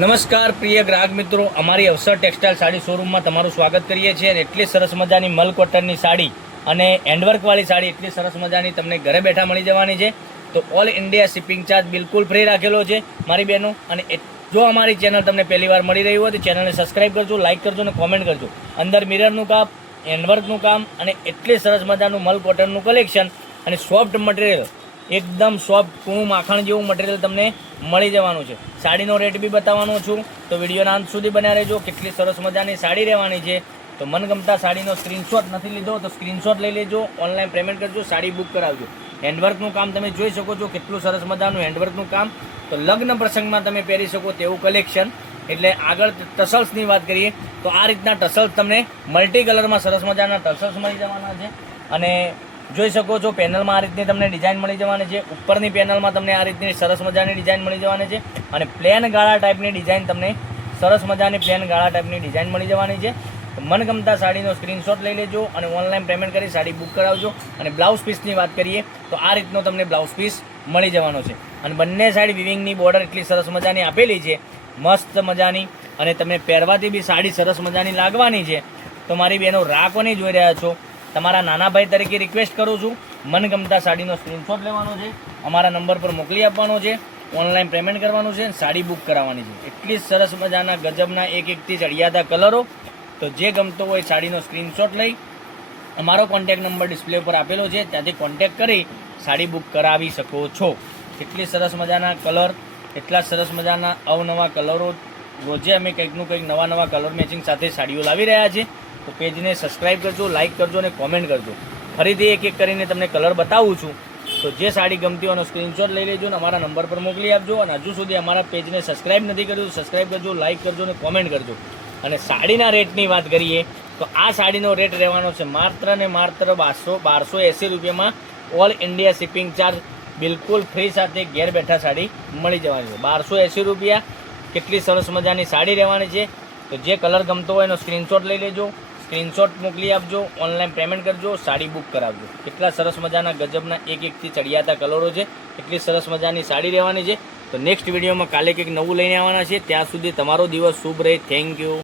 નમસ્કાર પ્રિય ગ્રાહક મિત્રો, અમારી અવસર ટેક્સટાઇલ સાડી શોરૂમમાં તમારું સ્વાગત કરીએ છીએ. અને એટલી સરસ મજાની મલ કોટનની સાડી અને હેન્ડવર્કવાળી સાડી એટલી સરસ મજાની તમને ઘરે બેઠા મળી જવાની છે. તો ઓલ ઇન્ડિયા શિપિંગ ચાર્જ બિલકુલ ફ્રી રાખેલો છે મારી બહેનો. અને જો અમારી ચેનલ તમને પહેલી વાર મળી રહી હોય તો ચેનલને સબસ્ક્રાઈબ કરજો, લાઇક કરજો અને કોમેન્ટ કરજો. અંદર મિરરનું કામ, હેન્ડવર્કનું કામ અને એટલી સરસ મજાનું મલ કોટનનું કલેક્શન અને સોફ્ટ મટીરિયલ, એકદમ સોફ્ટ કૂણું માખણ જેવું મટીરિયલ તમને મળી જવાનું છે. સાડીનો રેટ બી બતાવવાનો છું, તો વિડીયોના અંત સુધી બન્યા રહેજો. કેટલી સરસ મજાની સાડી રહેવાની છે. તો મનગમતા સાડીનો સ્ક્રીનશોટ નથી લીધો તો સ્ક્રીનશોટ લઈ લેજો, ઓનલાઈન પેમેન્ટ કરજો, સાડી બુક કરાવજો. હેન્ડવર્કનું કામ તમે જોઈ શકો છો, કેટલું સરસ મજાનું હેન્ડવર્કનું કામ. તો લગ્ન પ્રસંગમાં તમે પહેરી શકો તેવું કલેક્શન. એટલે આગળ ટસલ્સની વાત કરીએ તો આ રીતના ટસલ્સ તમને મલ્ટી કલરમાં સરસ મજાના ટસલ્સ મળી જવાના છે. અને જોઈ શકો છો પેનલમાં આ રીતની તમને ડિઝાઇન મળી જવાની છે. ઉપરની પેનલમાં તમને આ રીતની સરસ મજાની ડિઝાઇન મળી જવાની છે. અને પ્લેન ગાળા ટાઈપની ડિઝાઇન તમને સરસ મજાની પ્લેન ગાળા ટાઈપની ડિઝાઇન મળી જવાની છે. તો મનગમતા સાડીનો સ્ક્રીનશોટ લઈ લેજો અને ઓનલાઈન પેમેન્ટ કરી સાડી બુક કરાવજો. અને બ્લાઉઝ પીસની વાત કરીએ તો આ રીતનો તમને બ્લાઉઝ પીસ મળી જવાનો છે. અને બંને સાઈડ વિવિંગની બોર્ડર એટલી સરસ મજાની આપેલી છે, મસ્ત મજાની. અને તમને પહેરવાથી બી સાડી સરસ મજાની લાગવાની છે. તો મારી બહેનો રાહ કોની જોઈ રહ્યા છો? તમારા નાના ભાઈ તરીકે રિક્વેસ્ટ કરું છું, મનગમતા સાડીનો સ્ક્રીનશોટ લેવાનો છે, અમારા નંબર પર મોકલી આપવાનો છે, ઓનલાઈન પેમેન્ટ કરવાનું છે, સાડી બુક કરાવવાની છે. એટલી સરસ મજાના ગજબના એકથી ચડિયાતા કલરો. તો જે ગમતો હોય સાડીનો સ્ક્રીનશોટ લઈ અમારો કોન્ટેક્ટ નંબર ડિસ્પ્લે પર આપેલો છે, ત્યાંથી કોન્ટેક્ટ કરી સાડી બુક કરાવી શકો છો. એટલી સરસ મજાના કલર, એટલા સરસ મજાના અવનવા કલરો. રોજે અમે કંઈકનું કંઈક નવા કલર મેચિંગ સાથે સાડીઓ લાવી રહ્યા છીએ. તો પેજને સબસ્ક્રાઈબ કરજો, લાઇક કરજો અને કોમેન્ટ કરજો. ફરીથી એક એક કરીને તમને કલર બતાવું છું. તો જે સાડી ગમતી હોય એનો સ્ક્રીનશોટ લઈ લેજો અને અમારા નંબર પર મોકલી આપજો. અને હજુ સુધી અમારા પેજને સબસ્ક્રાઈબ નથી કર્યું તો સબસ્ક્રાઈબ કરજો, લાઇક કરજો અને કોમેન્ટ કરજો. અને સાડીના રેટની વાત કરીએ તો આ સાડીનો રેટ રહેવાનો છે માત્ર ને માત્ર 1280 રૂપિયામાં. ઓલ ઇન્ડિયા શિપિંગ ચાર્જ બિલકુલ ફ્રી સાથે ઘેર બેઠા સાડી મળી જવાની છે. 1280 રૂપિયા. કેટલી સરસ મજાની સાડી રહેવાની છે. તો જે કલર ગમતો હોય એનો સ્ક્રીનશોટ લઈ લેજો, સ્ક્રીનશોટ મોકલી આપજો, ઓનલાઈન પેમેન્ટ કરજો, સાડી બુક કરાવજો. કેટલા સરસ મજાના ગજબના એકથી ચડિયાતા કલરો છે. એટલી સરસ મજાની સાડી રહેવાની છે. તો નેક્સ્ટ વિડીયોમાં કાલે કંઈક નવું લઈને આવવાના છે. ત્યાં સુધી તમારો દિવસ શુભ રહે. Thank you.